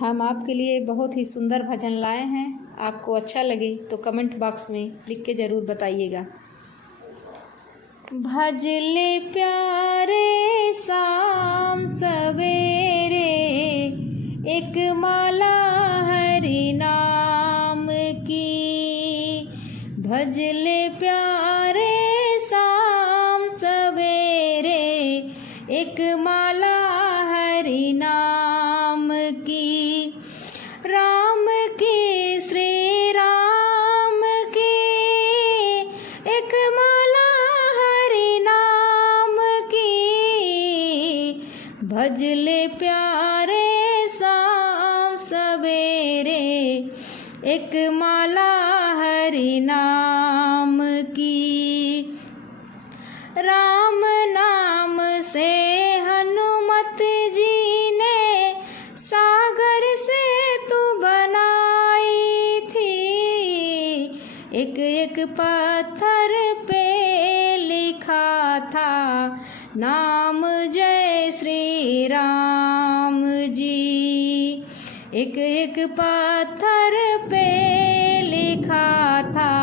हम आपके लिए बहुत ही सुंदर भजन लाए हैं। आपको अच्छा लगे तो कमेंट बॉक्स में लिख के ज़रूर बताइएगा। भजले प्यारे शाम सवेरे, एक माला हरि नाम की। भजले प्यारे शाम सवेरे, एक माला हरि नाम की। राम की श्री राम की, एक माला हरि नाम की। भजले प्यारे शाम सवेरे, एक माला हरि नाम की। राम नाम से हनुमत जी ने सागर से तू बनाई थी। एक एक पत्थर पे लिखा था नाम जय श्री राम जी। एक एक पत्थर पे लिखा था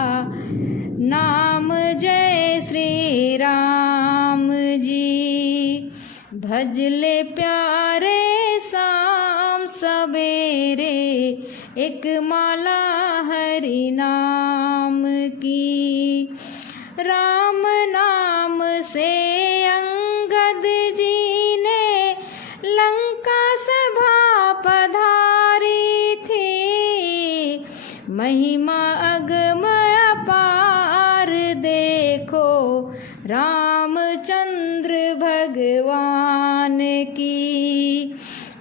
नाम जय श्री राम जी। भजले प्यारे शाम सवेरे, एक माला हरि नाम की। राम नाम से अंगद जी ने लंका सभा पधारी थी। महिमा अगम अपार देखो रामचंद्र भगवान की।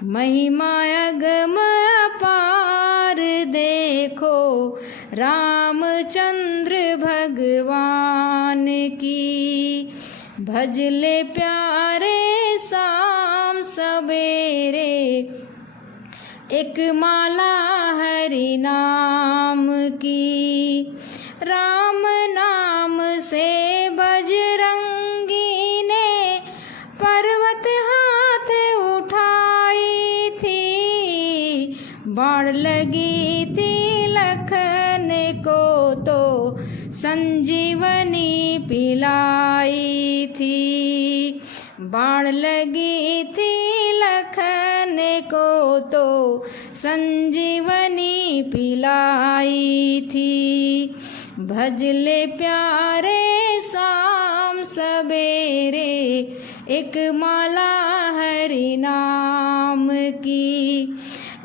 महिमा अगम अपार देखो रामचंद्र भगवान की। भजले प्यारे शाम सवेरे, एक माला हरि नाम की। राम नाम से बजरंगी ने पर्वत हाथ उठाई थी। बाढ़ लगी थी लखन को तो संजीवनी पिलाई थी। बाढ़ लगी थी लखन को तो संजीवनी पिलाई थी। भजले प्यारे शाम सवेरे, एक माला हरि नाम की।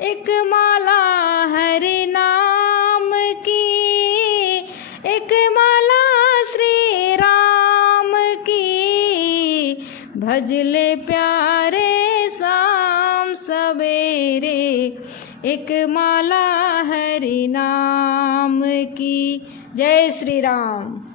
एक माला हरि नाम की, एक माला श्री राम की। भजले प्यारे शाम सवेरे, एक माला हरि नाम की। जय श्री राम।